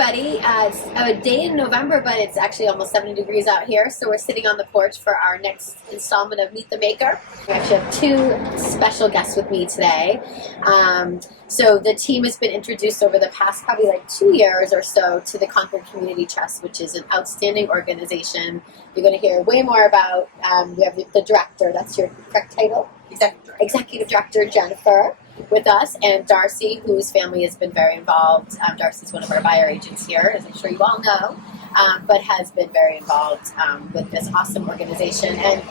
everybody. It's a day in November, but it's actually almost 70 degrees out here, so we're sitting on the porch for our next installment of Meet the Maker. We actually have two special guests with me today. So the team has been introduced over the past probably like 2 years or so to the Concord Community Chest, which is an outstanding organization. You're going to hear way more about. We have the director, that's your correct title? Executive Director Jennifer with us, and Darcy, whose family has been very involved. Darcy's one of our buyer agents here, as I'm sure you all know, but has been very involved with this awesome organization. And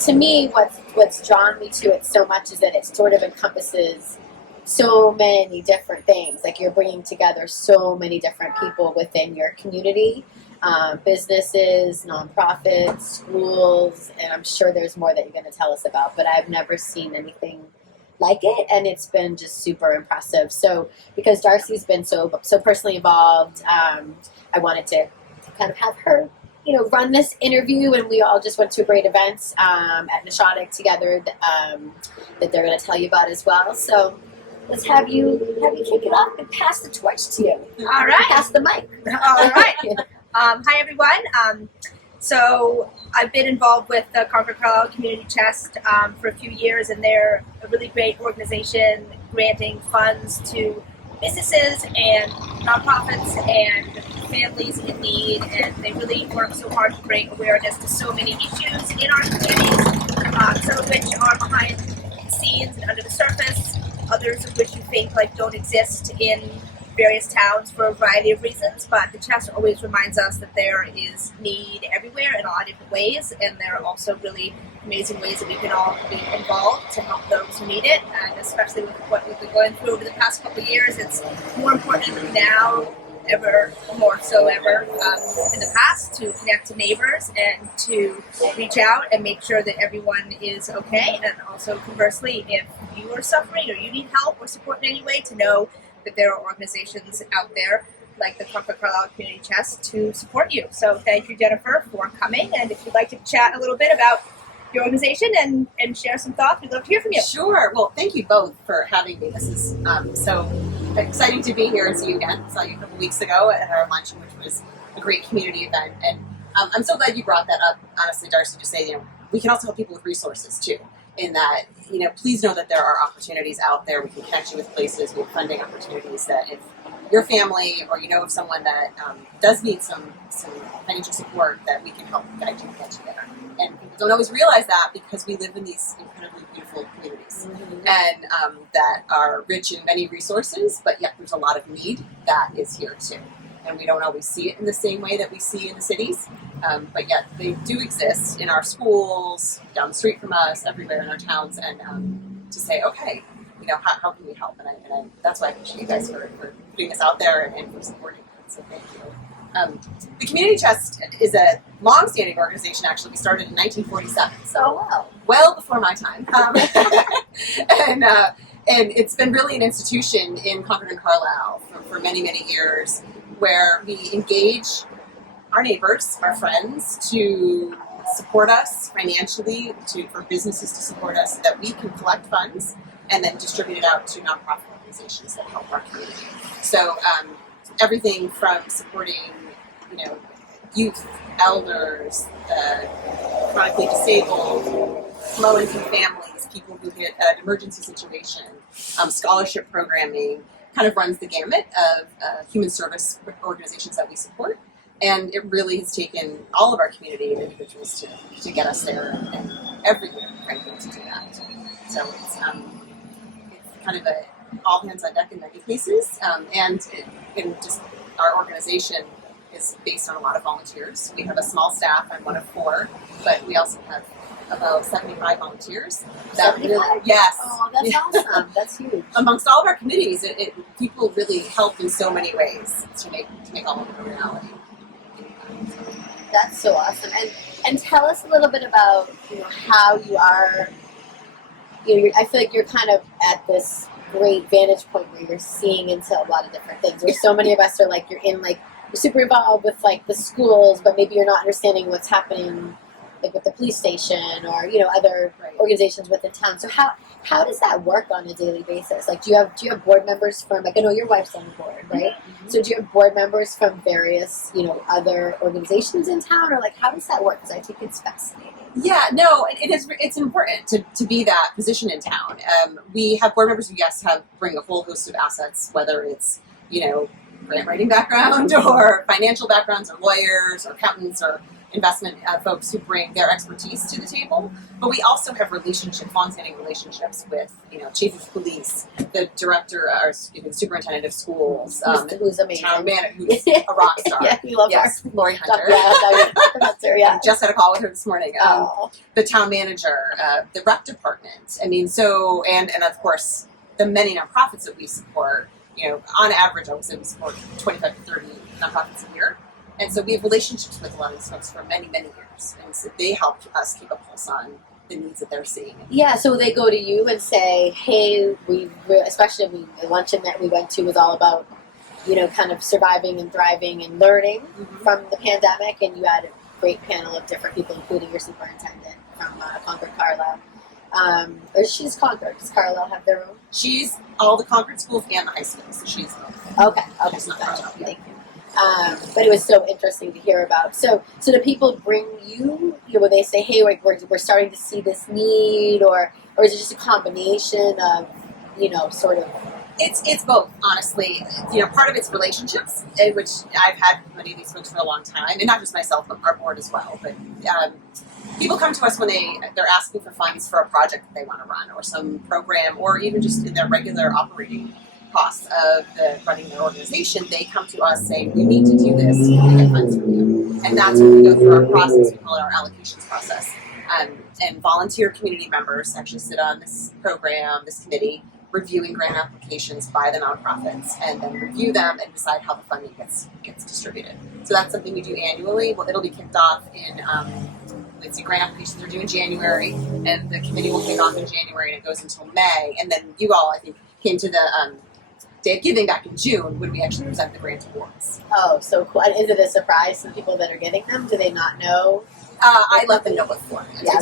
to me, what's drawn me to it so much is that it sort of encompasses so many different things. Like, you're bringing together so many different people within your community, businesses, nonprofits, schools, and I'm sure there's more that you're going to tell us about, but I've never seen anything like it, and it's been just super impressive. So because Darcy's been so personally involved, I wanted to kind of have her, run this interview, and we all just went to a great event at Nishotic together that they're going to tell you about as well. So let's have you kick it off and pass the torch to you. All right. Pass the mic. All right. Hi, everyone. So I've been involved with the Concord-Carlisle Community Chest for a few years, and they're a really great organization granting funds to businesses and nonprofits and families in need, and they really work so hard to bring awareness to so many issues in our communities, some of which are behind the scenes and under the surface, others of which you think don't exist in various towns for a variety of reasons, but the Chest always reminds us that there is need everywhere in a lot of different ways, and there are also really amazing ways that we can all be involved to help those who need it, and especially with what we've been going through over the past couple of years, it's more important now ever more so ever in the past to connect to neighbors and to reach out and make sure that everyone is okay, and also conversely, if you are suffering or you need help or support in any way, to know that there are organizations out there like the Concord-Carlisle Community Chest to support you. So thank you, Jennifer, for coming. And if you'd like to chat a little bit about your organization and share some thoughts, we'd love to hear from you. Sure. Well, thank you both for having me. This is so exciting to be here and see you again. I saw you a couple weeks ago at our lunch, which was a great community event. And I'm so glad you brought that up, honestly, Darcy, to say, we can also help people with resources too. In that, please know that there are opportunities out there. We can connect you with places, with funding opportunities that if your family or you know of someone that does need some financial support, that we can help guide you and get you there. And people don't always realize that because we live in these incredibly beautiful communities and that are rich in many resources, but yet there's a lot of need that is here too. And we don't always see it in the same way that we see in the cities, but yet they do exist in our schools, down the street from us, everywhere in our towns, and to say, okay, how can we help? And that's why I appreciate you guys for putting this out there and for supporting it. So thank you. The Community Chest is a long-standing organization. Actually, we started in 1947, so well before my time, and it's been really an institution in Concord and Carlisle for many, many years, where we engage our neighbors, our friends, to support us financially, for businesses to support us, so that we can collect funds and then distribute it out to nonprofit organizations that help our community. So everything from supporting, youth, elders, chronically disabled, low-income families, people who hit an emergency situation, scholarship programming, kind of runs the gamut of human service organizations that we support, and it really has taken all of our community and individuals to get us there, and everywhere, frankly, to do that. So it's kind of a all hands on deck in many cases, and just our organization is based on a lot of volunteers. We have a small staff. I'm one of 4, but we also have about 75 volunteers. 75? Yes. Oh, that's awesome. That's huge. Amongst all of our committees, people really help in so many ways to make all of it a reality. That's so awesome. And tell us a little bit about how you are. I feel like you're kind of at this great vantage point where you're seeing into a lot of different things. There's so many of us are you're super involved with the schools, but maybe you're not understanding what's happening like with the police station or other Right. organizations within town. So how does that work on a daily basis? Like, do you have board members from, like, I know your wife's on the board, right? Mm-hmm. So do you have board members from various other organizations in town, or like how does that work? Because I think it's fascinating. Yeah, no, it's important to be that position in town. We have board members who, yes, bring a whole host of assets, whether it's, grant writing background or financial backgrounds or lawyers or accountants or investment folks who bring their expertise to the table. But we also have longstanding relationships with, chief of police, the director, or the superintendent of schools, Who's amazing. town manager, who's a rock star. Yeah, we love Yes, her. Lori Hunter. Yeah, yeah. Just had a call with her this morning. Oh. The town manager, the rec department. I mean, so, and of course, the many nonprofits that we support, on average, I would say we support 25 to 30 nonprofits a year. And so we have relationships with a lot of these folks for many, many years. And so they help us keep a pulse on the needs that they're seeing. Yeah, so they go to you and say, hey, especially the luncheon that we went to was all about, kind of surviving and thriving and learning from the pandemic. And you had a great panel of different people, including your superintendent from Concord-Carlisle. Or she's Concord. Does Carlisle have their own? She's all the Concord schools and the high schools. So she's okay. She's not Gotcha. Concord. Thank you. But it was so interesting to hear about. So do people bring you, when they say, hey, we're starting to see this need, or is it just a combination of, sort of? It's both, honestly. Part of it's relationships, which I've had with many of these folks for a long time, and not just myself, but our board as well. But people come to us when they're asking for funds for a project that they want to run, or some program, or even just in their regular operating costs of running their organization. They come to us saying, we need to do this, we need to get funds from you. And that's when we go through our process. We call it our allocations process. And volunteer community members actually sit on this program, this committee, reviewing grant applications by the nonprofits, and then review them and decide how the funding gets distributed. So that's something we do annually. Well, it'll be kicked off in, grant applications are due in January, and the committee will kick off in January, and it goes until May. And then you all, I think, came to the Day of Giving back in June when we actually present the grant awards. Oh, so cool. And is it a surprise to people that are getting them? Do they not know? I let them know before. Yeah,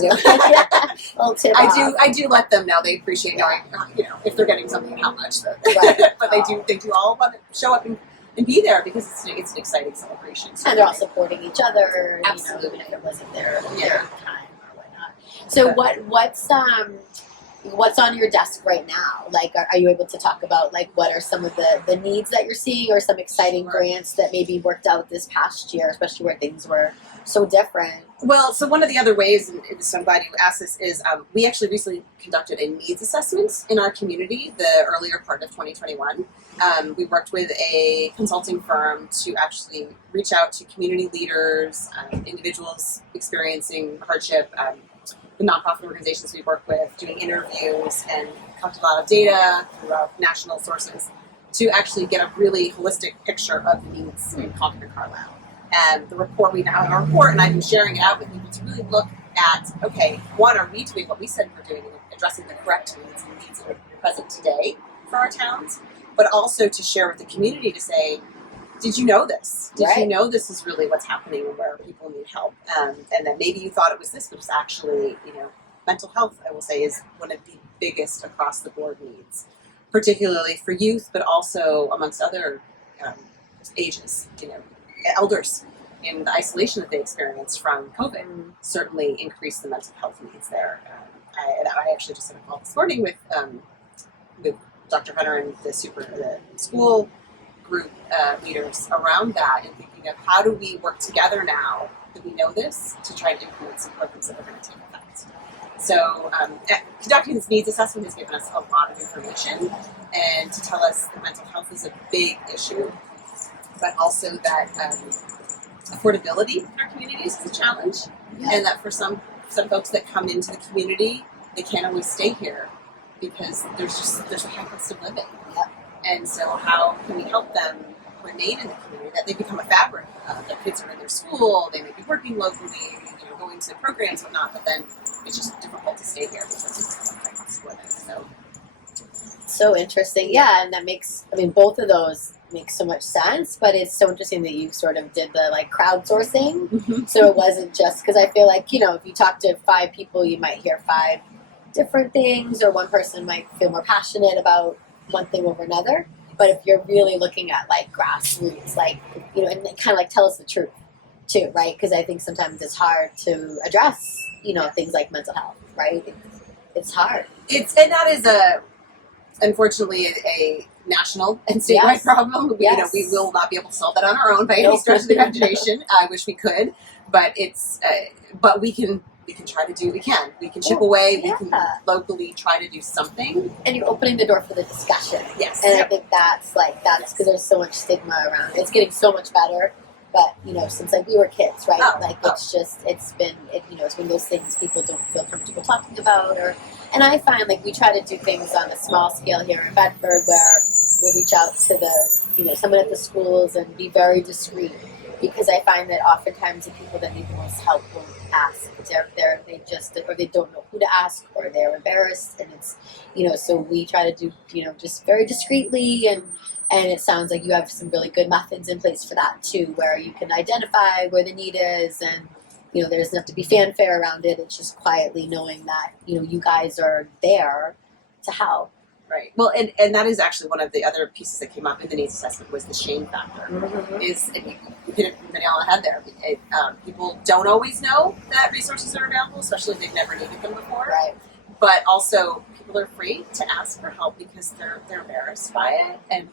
I do let them know. They appreciate knowing, if they're getting something, how much. Right. But they do all want to show up and be there because it's an exciting celebration. So And they're all supporting each other. Absolutely. Even if it wasn't their Yeah. time or whatnot. So what's on your desk right now? Like, are you able to talk about, like, what are some of the needs that you're seeing, or some exciting Sure. grants that maybe worked out this past year, especially where things were so different? Well, so one of the other ways, and so I'm glad you asked this, is we actually recently conducted a needs assessment in our community the earlier part of 2021. We worked with a consulting firm to actually reach out to community leaders, individuals experiencing hardship, the nonprofit organizations we work with, doing interviews, and collected a lot of data throughout national sources to actually get a really holistic picture of the needs in Concord-Carlisle. And the report, we now have a report, and I've been sharing it out with people to really look at, okay, one, are we doing what we said we're doing and addressing the correct needs and needs that are present today for our towns, but also to share with the community to say, did you know this? Did you know this is really what's happening and where people need help? And then maybe you thought it was this, but it's actually, mental health, I will say, is one of the biggest across the board needs, particularly for youth, but also amongst other ages, elders in the isolation that they experienced from COVID certainly increased the mental health needs there. I actually just had a call this morning with Dr. Hunter and the school group leaders around that, and thinking of how do we work together now that we know this to try to implement some programs that are going to take effect. So conducting this needs assessment has given us a lot of information, and to tell us that mental health is a big issue, but also that affordability in our communities is a challenge, and that for some folks that come into the community, they can't always stay here because there's a high cost of living. And so how can we help them remain in the community, that they become a fabric? Their kids are in their school, they may be working locally, going to programs and whatnot, but then it's just difficult to stay here because of high cost of living. So interesting. Yeah, and that makes, both of those makes so much sense, but it's so interesting that you sort of did the like crowdsourcing. Mm-hmm. So it wasn't just, because I feel like, if you talk to 5 people, you might hear 5 different things, or one person might feel more passionate about one thing over another. But if you're really looking at like grassroots, like, and kind of like tell us the truth too, right? Because I think sometimes it's hard to address, things like mental health, right? It's hard. And that is unfortunately a national and statewide Yes. problem. Yes. We will not be able to solve that on our own by any stretch of the imagination. I wish we could, but but we can try to do what we can. We can chip away. Yeah. We can locally try to do something. And you're opening the door for the discussion. Yes. And I think that's because there's so much stigma around it. It's getting so much better, but since like we were kids, right? It's been those things people don't feel comfortable talking about, and I find like we try to do things on a small scale here in Bedford where we'll reach out to the someone at the schools and be very discreet, because I find that oftentimes the people that need the most help won't ask. They don't know who to ask, or they're embarrassed, and it's so we try to do just very discreetly, and it sounds like you have some really good methods in place for that too, where you can identify where the need is, and there doesn't have to be fanfare around it. It's just quietly knowing that you guys are there to help. Right. Well, and that is actually one of the other pieces that came up in the needs assessment was the shame factor. Mm-hmm. And you hit it the nail on the head there. People don't always know that resources are available, especially if they've never needed them before. Right. But also, people are afraid to ask for help because they're embarrassed by it, and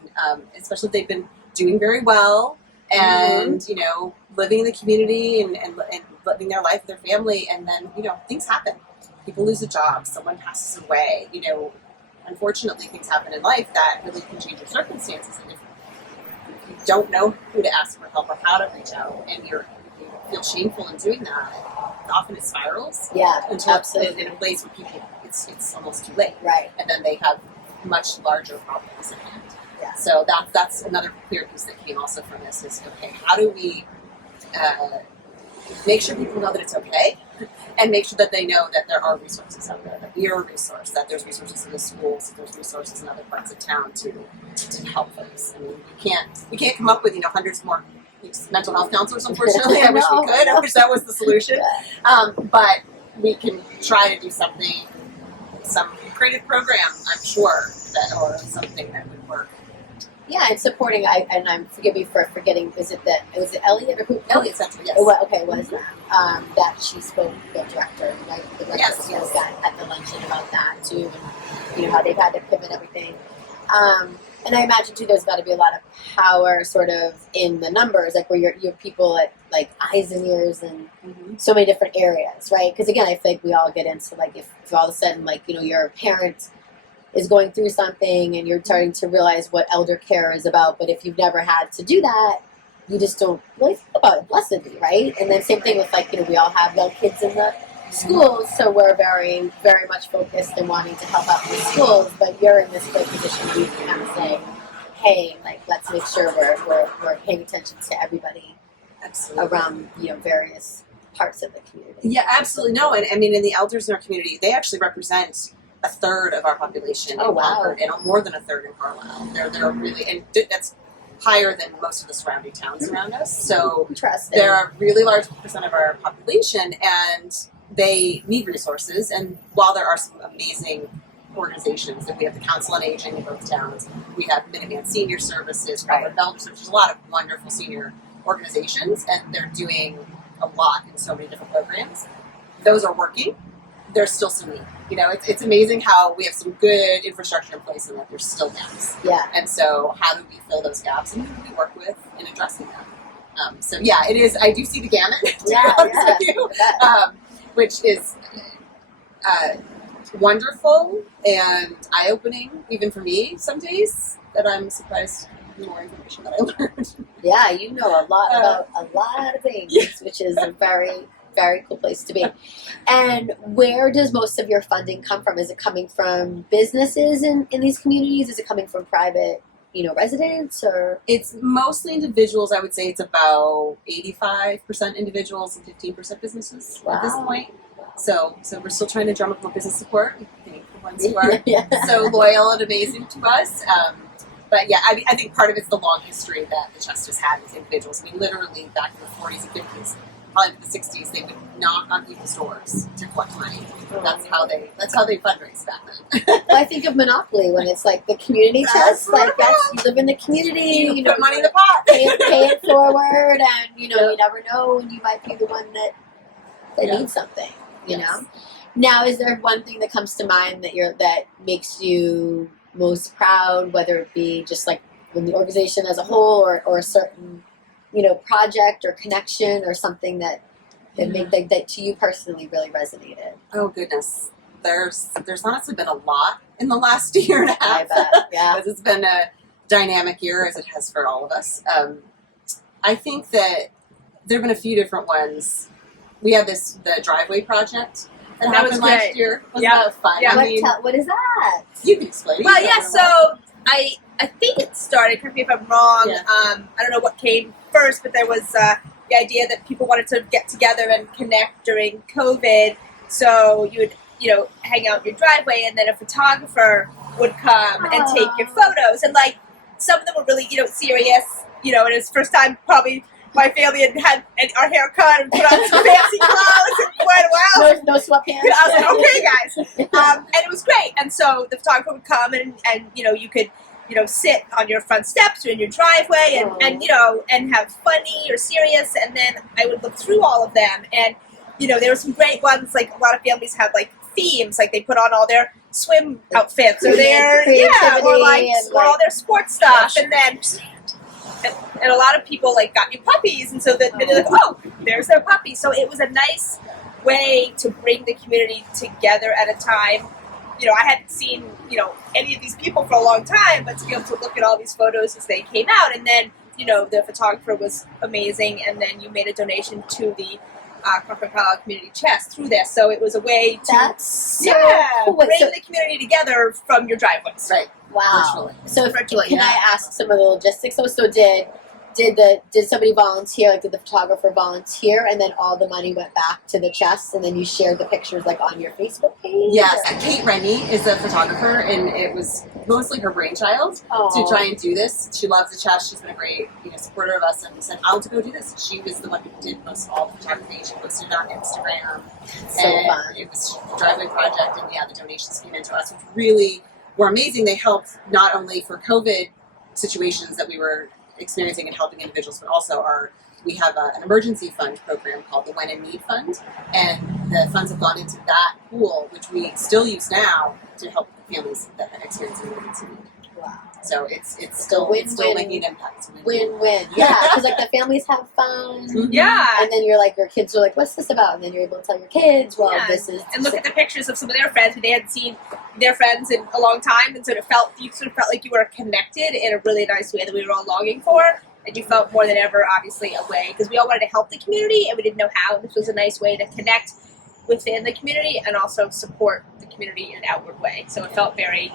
especially if they've been doing very well and living in the community and living their life with their family, and then things happen. People lose a job, someone passes away. Unfortunately, things happen in life that really can change your circumstances, and if you don't know who to ask for help or how to reach out, and you feel shameful in doing that, often it spirals. Yeah, until absolutely. in a place where people, it's almost too late. Right. And then they have much larger problems at hand. Yeah. So that's another clear piece that came also from this is, okay, how do we make sure people know that it's okay, and make sure that they know that there are resources out there, that we are a resource, that there's resources in the schools, that there's resources in other parts of town to help folks. I mean, we can't come up with hundreds more mental health counselors, unfortunately. I wish we could. I wish that was the solution. But we can try to do something, some creative program, I'm sure, or something that would work. Yeah, and supporting. Forgive me for forgetting. Was it Elliot or who? Elliot Center, yes. It was that. That she spoke, the director, right? The director Yes. spoke at the luncheon about that too, and how they've had to pivot everything. And I imagine too, there's got to be a lot of power, sort of, in the numbers, like where you have people at like eyes and ears and so many different areas, right? Because again, I feel like we all get into like if all of a sudden like your parent is going through something and you're starting to realize what elder care is about, but if you've never had to do that, you just don't really think about it blessedly, right? And then same thing with like, we all have young kids in the schools, so we're very, very much focused and wanting to help out in the schools, but you're in this great position where you can kind of say, hey, like, let's make sure we're paying attention to everybody. Absolutely. Around, various parts of the community. Yeah, absolutely. No, and I mean, in the elders in our community, they actually represent a third of our population in Concord, and more than a third in Carlisle. They're really, and that's higher than most of the surrounding towns around us. So interesting. They're a really large percent of our population, and they need resources. And while there are some amazing organizations, that we have the Council on Aging in both towns, we have Minuteman Senior Services, Concord Elder Services, there's a lot of wonderful senior organizations, and they're doing a lot in so many different programs. Those are working. There's still some need. It's amazing how we have some good infrastructure in place and that there's still gaps. Yeah. And so how do we fill those gaps, and who do we work with in addressing them? So yeah, it is. I do see the gamut, which is wonderful and eye-opening, even for me some days, that I'm surprised the more information that I learned. Yeah, you know a lot about a lot of things, which is a very, very cool place to be. And where does most of your funding come from? Is it coming from businesses in these communities? Is it coming from private, residents, or? It's mostly individuals. I would say it's about 85% individuals and 15% businesses at this point. So we're still trying to drum up more business support. We thank the ones who are so loyal and amazing to us. But yeah, I mean, I think part of it's the long history that the Chest has had with individuals. I mean, literally back in the 40s and 50s, probably the 60s, they would knock on people's doors to collect money. That's how they fundraised back then. Well, I think of Monopoly when it's like the community chest, like you live in the community, you put money in the pot, pay it forward, and you never know when you might be the one that needs something. You know. Now, is there one thing that comes to mind that makes you most proud, whether it be just like in the organization as a whole, or a certain project or connection or something that that to you personally really resonated? Oh goodness, there's honestly been a lot in the last year and a half. I bet, yeah. Because it's been a dynamic year, as it has for all of us. I think that there have been a few different ones. We had the driveway project that happened last year. Was that fun? Yeah. I mean, What is that? you can explain. Well, yeah. So I think it started. Correct me if I'm wrong. Yeah. I don't know what came first, but there was the idea that people wanted to get together and connect during COVID. So you would hang out in your driveway, and then a photographer would come and take your photos. And like some of them were really serious. And it was the first time probably my family had our hair cut and put on some fancy clothes in quite a while. No sweatpants. I was like, okay, guys. And it was great. And so the photographer would come and you could, sit on your front steps or in your driveway and have funny or serious. And then I would look through all of them. And, there were some great ones. Like a lot of families had like themes, like they put on all their swim outfits or their, or all their sports stuff. And then, and a lot of people got new puppies, and so they're like, oh, there's their puppy. So it was a nice way to bring the community together at a time. I hadn't seen any of these people for a long time, but to be able to look at all these photos as they came out, and then the photographer was amazing, and then you made a donation to the Concord-Carlisle Community Chest through this. So it was a way to cool. bring the community together from your driveways. Right. Wow. Virtually. So can I ask some of the logistics? So did somebody volunteer? Like, did the photographer volunteer, and then all the money went back to the chest, and then you shared the pictures on your Facebook page? Yes. Kate Rennie is a photographer, and it was mostly her brainchild to try and do this. She loves the chest. She's been a great supporter of us, and said, "I'll go do this." She was the one who did most of all the photography. She posted it on Instagram. So fun. It was a driveway project, and the donations came into us, which really were amazing. They helped not only for COVID situations that we were experiencing and helping individuals, but also we have an emergency fund program called the When in Need Fund, and the funds have gone into that pool, which we still use now to help families that are experiencing emergency need. Wow. So it's still making an impact. Win-win. Yeah, because the families have fun. Mm-hmm. Yeah. And then your kids are like, what's this about? And then you're able to tell your kids, this is... And look at the pictures of some of their friends who they hadn't seen their friends in a long time, and you sort of felt like you were connected in a really nice way that we were all longing for. And you felt more than ever, obviously, a way, because we all wanted to help the community, and we didn't know how. And this was a nice way to connect within the community and also support the community in an outward way. So it felt very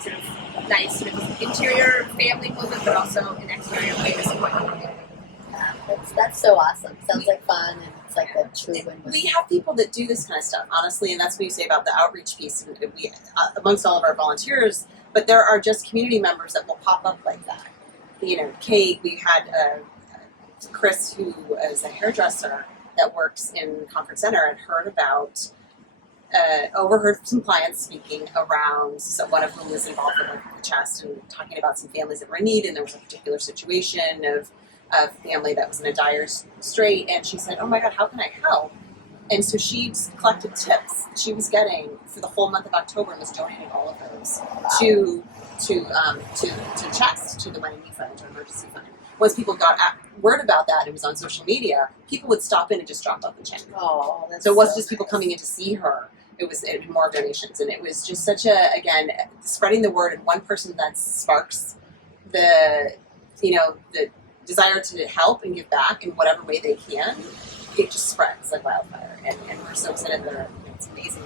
sort of nice sort of interior family movement, but also an exterior way to support the community. That's so awesome. Sounds like fun, and it's like a true win-win. We have people that do this kind of stuff, honestly, and that's what you say about the outreach piece. We, amongst all of our volunteers, but there are just community members that will pop up like that. Kate, we had Chris, who is a hairdresser that works in Concord Center, and overheard some clients speaking around, so one of whom was involved with the chest and talking about some families that were in need, and there was a particular situation of a family that was in a dire strait, and she said, oh my God, how can I help? And so she collected tips that she was getting for the whole month of October and was donating all of those to Chest, to the When in Need Fund, or emergency fund. Once people got word about that, it was on social media, people would stop in and just drop off the check. Oh, that's so it wasn't just nice. people coming in to see her. It was more donations, and it was just such again, spreading the word, and one person that sparks the desire to help and give back in whatever way they can, it just spreads like wildfire, and we're so excited that it's amazing.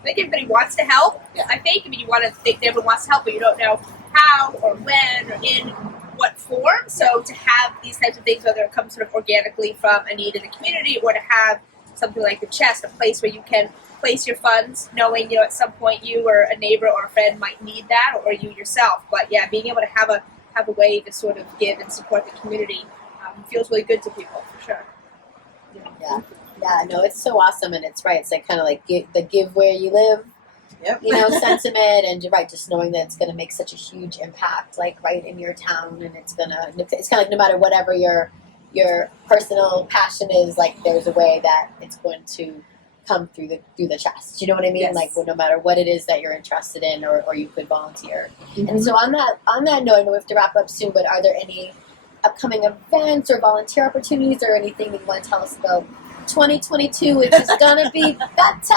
I think everybody wants to help. Yeah. You want to think that everyone wants to help, but you don't know how or when or in what form. So to have these types of things, whether it comes sort of organically from a need in the community, or to have something like the chest, a place where you can place your funds, knowing at some point you or a neighbor or a friend might need that, or you yourself. But yeah, being able to have a way to sort of give and support the community feels really good to people for sure. Yeah, no, it's so awesome, and it's right. It's like kind of like give where you live, Yep. sentiment, and you're right, just knowing that it's going to make such a huge impact, like right in your town, and it's kind of like no matter whatever your personal passion is, like there's a way that it's going to come through the chest. You know what I mean? Yes. Like no matter what it is that you're interested in, or you could volunteer. And so on that note, I know we have to wrap up soon, but are there any upcoming events or volunteer opportunities or anything that you want to tell us about 2022, which is gonna be better,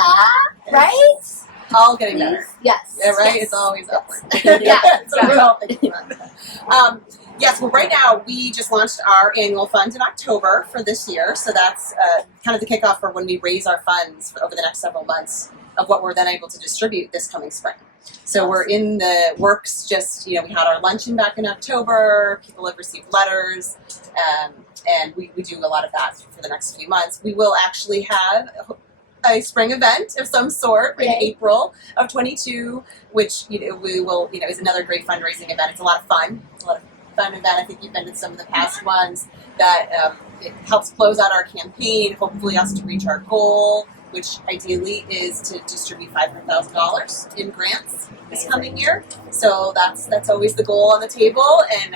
right? All getting better. Yes. Yeah, right? Yes. It's always upward. Yeah, So we're all thinking about that. Yes, well, right now we just launched our annual fund in October for this year. So that's kind of the kickoff for when we raise our funds for over the next several months of what we're then able to distribute this coming spring. So we're in the works, we had our luncheon back in October. People have received letters, and we do a lot of that for the next few months. We will actually have a spring event of some sort in April of 22, which we will is another great fundraising event. It's a lot of fun. It's a lot of fun event. I think you've been to some of the past ones. That it helps close out our campaign. Hopefully, us to reach our goal, which ideally is to distribute $500,000 in grants this coming year. So that's always the goal on the table, and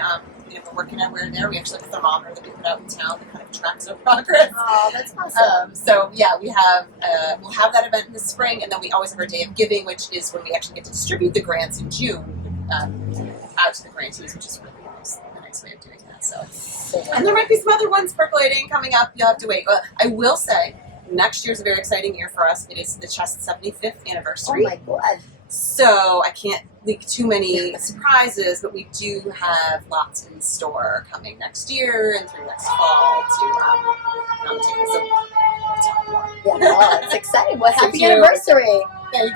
we're working on where there. We actually have a thermometer that we put out in town that kind of tracks our progress. Oh, that's awesome. So yeah, we have we'll have that event in the spring, and then we always have our day of giving, which is when we actually get to distribute the grants in June out to the grantees, which is really the nice way of doing that. So, and there might be some other ones percolating coming up. You'll have to wait. But I will say, next year's a very exciting year for us. It is the Chest 75th anniversary. Oh my God. So I can't leak too many surprises, but we do have lots in store coming next year and through next fall to take some. Yeah, well, it's exciting. Well, happy you. anniversary. Thank